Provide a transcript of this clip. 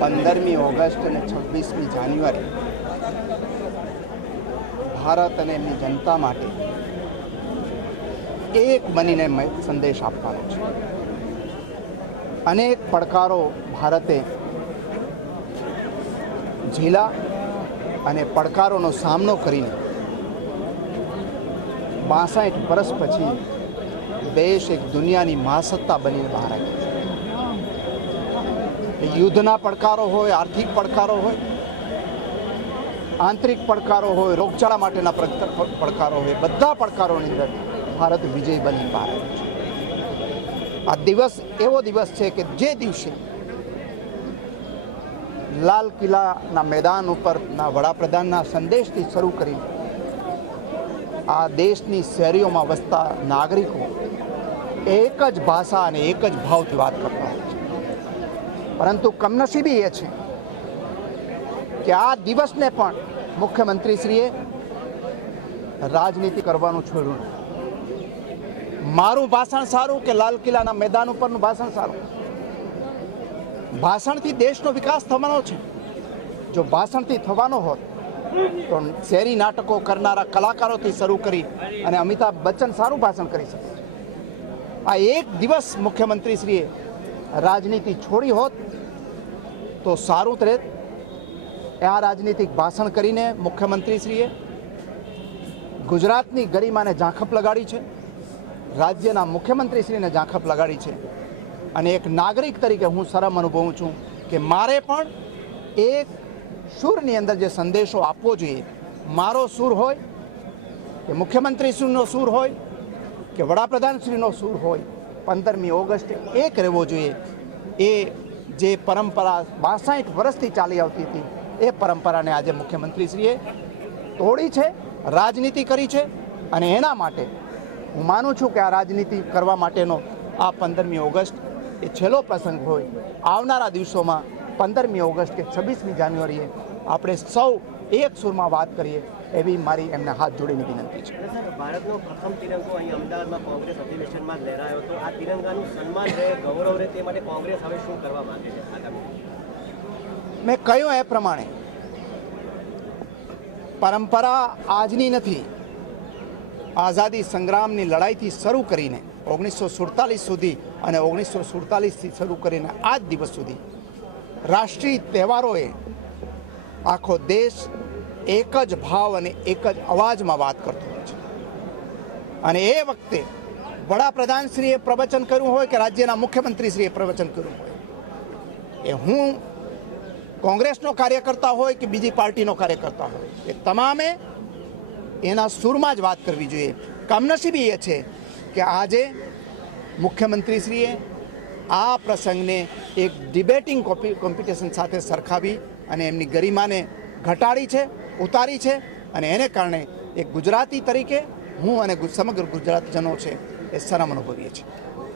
15મી August અને 26મી જાન્યુઆરી ભારત અને એમની જનતા માટે એક બનીને સંદેશ આપવાનો છે. અનેક પડકારો ભારતે ઝીલા અને પડકારોનો સામનો કરીને 62 વર્ષ પછી દેશ એક દુનિયાની મહાસત્તા બનીને બહાર આવ્યો છે. યુદ્ધના પડકારો હોય, આર્થિક પડકારો હોય, આંતરિક પડકારો હોય, રોગચાળા માટેના પડકારો હોય, બધા પડકારોની અંદર ભારત વિજય બની બહાર આવ્યો છે. આ દિવસ એવો દિવસ છે કે જે દિવસે લાલ કિલ્લાના મેદાન ઉપરના વડાપ્રધાનના સંદેશથી શરૂ કરી આ દેશની શહેરીઓમાં વસતા નાગરિકો એક જ ભાષા અને એક જ ભાવથી વાત કરતા હોય છે. પરંતુ કમનસીબી એ છે કે આ દિવસને પણ મુખ્યમંત્રીશ્રીએ રાજનીતિ કરવાનું છોડ્યું. મારું ભાષણ સારું કે લાલ કિલ્લાના મેદાન ઉપરનું ભાષણ સારું? ભાષણથી દેશનો વિકાસ થવાનો છે. જો ભાષણથી થવાનો હોત તો શહેરી નાટકો કરનારા કલાકારોથી શરૂ કરી અને અમિતાભ બચ્ચન સારું ભાષણ કરી શકે છે. આ એક દિવસ મુખ્યમંત્રીશ્રીએ રાજનીતિ છોડી હોત તો સારું રહેત. આ રાજનીતિક ભાષણ કરીને મુખ્યમંત્રીશ્રીએ ગુજરાતની ગરિમાને ઝાંખપ લગાડી છે, રાજ્યના મુખ્યમંત્રીશ્રીને ઝાંખપ લગાડી છે. અને એક નાગરિક તરીકે હું શરમ અનુભવું છું કે મારે પણ એક સૂરની અંદર જે સંદેશો આપવો જોઈએ, મારો સૂર હોય કે મુખ્યમંત્રીશ્રીનો સૂર હોય કે વડાપ્રધાનશ્રીનો સૂર હોય, 15મી ઓગસ્ટે એક રહેવો જોઈએ. એ જે પરંપરા 62 વર્ષથી ચાલી આવતી હતી એ પરંપરાને આજે મુખ્યમંત્રીશ્રીએ તોડી છે, રાજનીતિ કરી છે. અને એના માટે હું માનું છું કે આ રાજનીતિ કરવા માટેનો આ 15મી ઓગસ્ટ એ છેલ્લો પ્રસંગ હોય. આવનારા દિવસોમાં 15મી ઓગસ્ટ કે 26મી જાન્યુઆરીએ આપણે સૌ એક સૂરમાં વાત કરીએ એવી મારી એમને હાથ જોડીને વિનંતી છે. ભારતનો પ્રથમ તિરંગો અહીં અમદાવાદમાં કોંગ્રેસ અધિવેશનમાં લહેરાયો તો આ તિરંગાનું સન્માન રહે, ગૌરવ રહે, તે માટે કોંગ્રેસ હવે શું કરવા માંગે છે? મેં કહ્યું એ પ્રમાણે પરંપરા આજની નથી. આઝાદી સંગ્રામની લડાઈથી શરૂ કરીને 1947 સુધી અને 1947થી શરૂ કરીને આજ દિવસ સુધી રાષ્ટ્રીય તહેવારોએ આખો દેશ એક જ ભાવ અને એક જ અવાજમાં વાત કરતો હોય છે. અને એ વખતે વડાપ્રધાનશ્રીએ પ્રવચન કર્યું હોય કે રાજ્યના મુખ્યમંત્રીશ્રીએ પ્રવચન કર્યું હોય, એ હું કોંગ્રેસનો કાર્યકર્તા હોય કે બીજી પાર્ટીનો કાર્યકર્તા હોય, એ તમામે એના સૂરમાં જ વાત કરવી જોઈએ. કમનસીબી એ છે કે આજે મુખ્યમંત્રીશ્રીએ આ પ્રસંગને એક ડિબેટિંગ કોમ્પિટિશન સાથે સરખાવી અને એમની ગરિમાને ઘટાડી છે, ઉતારી છે. અને એને કારણે એક ગુજરાતી તરીકે હું અને સમગ્ર ગુજરાતજનો છે એ શરમ અનુભવીએ છીએ.